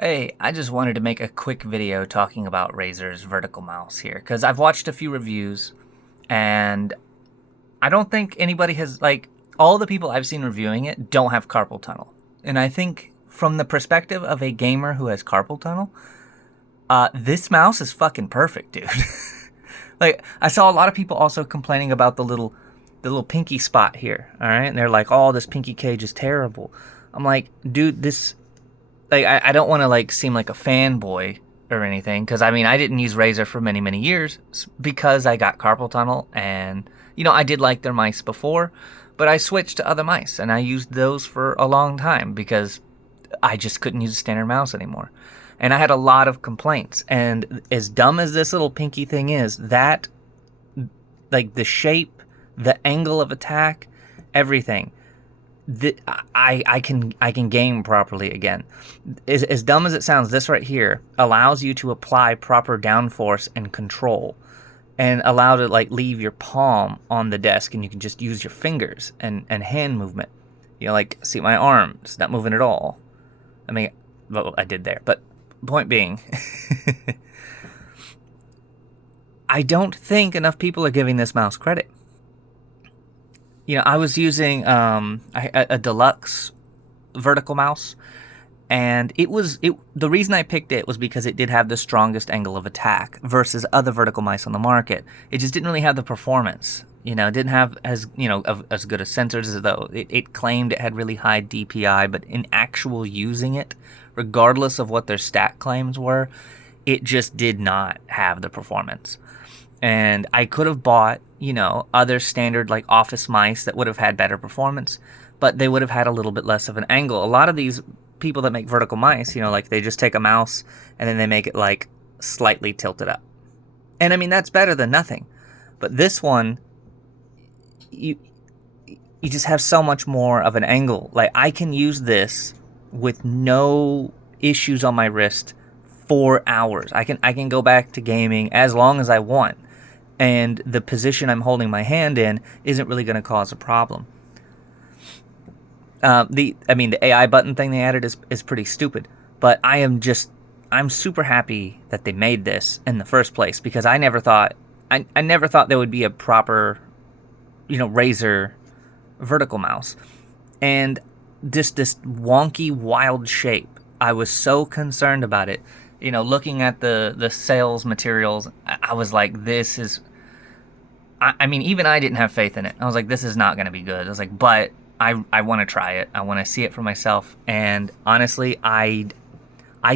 Hey, I just wanted to make a quick video talking about Razer's vertical mouse here because I've watched a few reviews and I don't think anybody has, all the people I've seen reviewing it don't have carpal tunnel. And I think from the perspective of a gamer who has carpal tunnel, this mouse is fucking perfect, dude. I saw a lot of people also complaining about the little pinky spot here, all right? And they're like, oh, this pinky cage is terrible. I'm like, dude, I don't want to seem like a fanboy or anything because I mean I didn't use Razer for many years because I got carpal tunnel and I did like their mice before, but I switched to other mice and I used those for a long time because I just couldn't use a standard mouse anymore. And I had a lot of complaints, and as dumb as this little pinky thing is, that the shape, the angle of attack, everything, I can game properly again. As dumb as it sounds, this right here allows you to apply proper downforce and control, and allow to leave your palm on the desk, and you can just use your fingers and hand movement. See my arm, it's not moving at all. I mean, well, I did there, but point being, I don't think enough people are giving this mouse credit. I was using a deluxe vertical mouse, and the reason I picked it was because it did have the strongest angle of attack versus other vertical mice on the market. It just didn't really have the performance. It didn't have as good as sensors, as though it claimed it had really high DPI, but in actual using it, regardless of what their stat claims were, it just did not have the performance. And I could have bought, other standard office mice that would have had better performance, but they would have had a little bit less of an angle. A lot of these people that make vertical mice, they just take a mouse and then they make it slightly tilted up. And I mean, that's better than nothing. But this one, you just have so much more of an angle. I can use this with no issues on my wrist for hours. I can go back to gaming as long as I want, and the position I'm holding my hand in isn't really going to cause a problem. The AI button thing they added is pretty stupid, but I'm super happy that they made this in the first place, because I never thought there would be a proper, Razer vertical mouse, and this wonky wild shape. I was so concerned about it. Looking at the sales materials, I was like, this is. I mean, even I didn't have faith in it. I was like, this is not going to be good. I was like, but I want to try it. I want to see it for myself. And honestly, I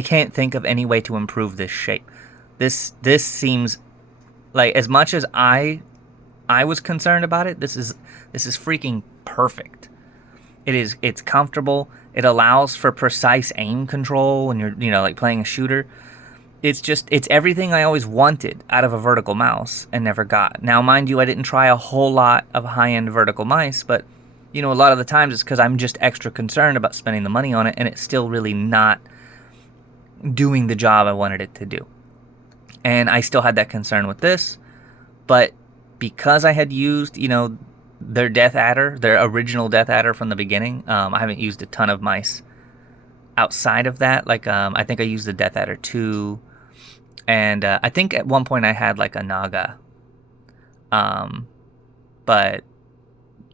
can't think of any way to improve this shape. This seems like, as much as I was concerned about it, this is freaking perfect. It's comfortable. It allows for precise aim control when you're playing a shooter. It's everything I always wanted out of a vertical mouse and never got. Now, mind you, I didn't try a whole lot of high-end vertical mice, but a lot of the times it's because I'm just extra concerned about spending the money on it, and it's still really not doing the job I wanted it to do. And I still had that concern with this, but because I had used, their Death Adder, their original Death Adder from the beginning, I haven't used a ton of mice outside of that. I think I used the Death Adder 2, and I think at one point I had a Naga. But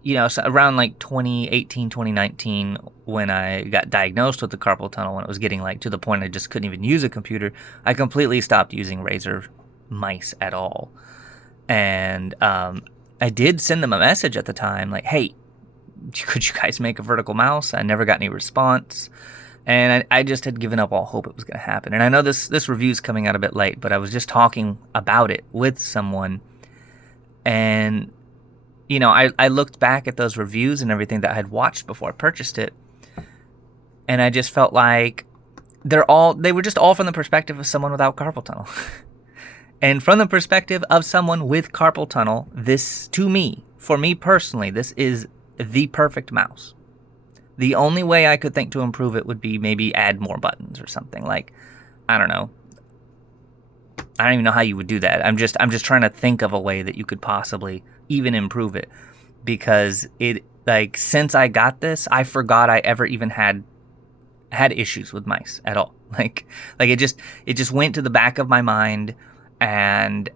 so around 2018, 2019, when I got diagnosed with the carpal tunnel, when it was getting to the point I just couldn't even use a computer, I completely stopped using Razer mice at all. And I did send them a message at the time, hey, could you guys make a vertical mouse? I never got any response. And I just had given up all hope it was going to happen. And I know this review's coming out a bit late, but I was just talking about it with someone. And, I looked back at those reviews and everything that I had watched before I purchased it. And I just felt like they were just all from the perspective of someone without carpal tunnel. And from the perspective of someone with carpal tunnel, for me personally, this is the perfect mouse. The only way I could think to improve it would be maybe add more buttons or something. I don't know. I don't even know how you would do that. I'm just trying to think of a way that you could possibly even improve it, because it since I got this, I forgot I ever even had had issues with mice at all. Like it just went to the back of my mind, and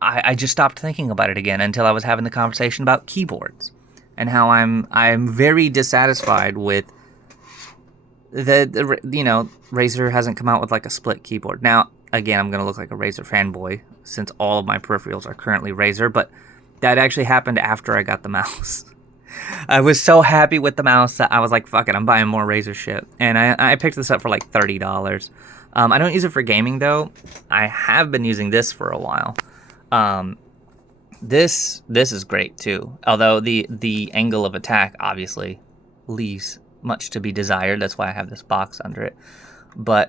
I just stopped thinking about it again until I was having the conversation about keyboards and how I'm very dissatisfied with the Razer hasn't come out with like a split keyboard. Now, again, I'm gonna look like a Razer fanboy since all of my peripherals are currently Razer, but that actually happened after I got the mouse. I was so happy with the mouse that I was like, fuck it, I'm buying more Razer shit. And I picked this up for like $30. I don't use it for gaming though. I have been using this for a while. This is great too. Although the angle of attack obviously leaves much to be desired. That's why I have this box under it. But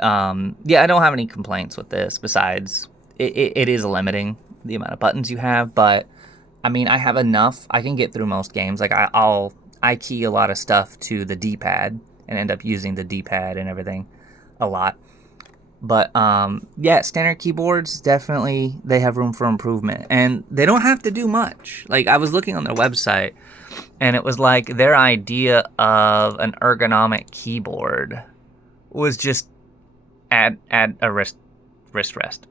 yeah, I don't have any complaints with this besides it is limiting the amount of buttons you have, but I mean, I have enough. I can get through most games. Like I key a lot of stuff to the D-pad and end up using the D-pad and everything a lot. But yeah, standard keyboards definitely they have room for improvement, and they don't have to do much. Like I was looking on their website, and it was like their idea of an ergonomic keyboard was just add a wrist rest.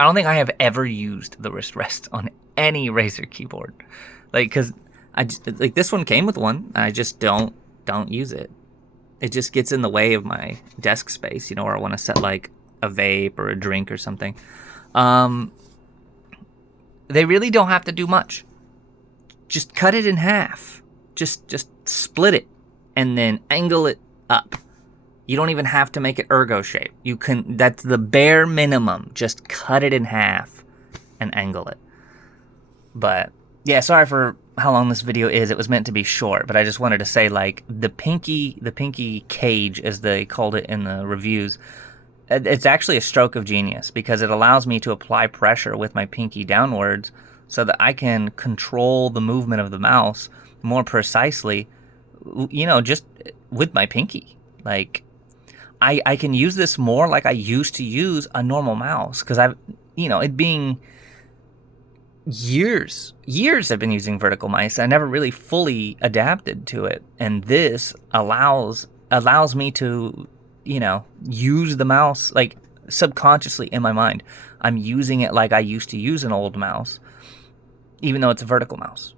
I don't think I have ever used the wrist rest on any Razer keyboard, like because like this one came with one. I just don't use it. It just gets in the way of my desk space, or I want to set like a vape or a drink or something. They really don't have to do much. Just cut it in half. Just split it and then angle it up. You don't even have to make it ergo shape. You can. That's the bare minimum. Just cut it in half and angle it. But yeah, sorry for how long this video is. It was meant to be short, but I just wanted to say, like, the pinky cage, as they called it in the reviews, it's actually a stroke of genius because it allows me to apply pressure with my pinky downwards so that I can control the movement of the mouse more precisely, just with my pinky. Like, I can use this more like I used to use a normal mouse because it being years I've been using vertical mice. I never really fully adapted to it, and this allows me to use the mouse like subconsciously in my mind. I'm using it like I used to use an old mouse, even though it's a vertical mouse,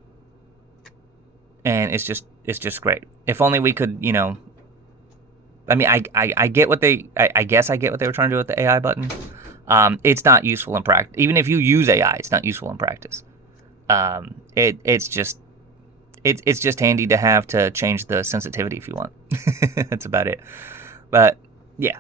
and it's just great. If only we could, I mean, I get what I guess I get what they were trying to do with the AI button. It's not useful in practice. Even if you use AI, it's not useful in practice. It's just handy to have to change the sensitivity if you want. That's about it. But yeah,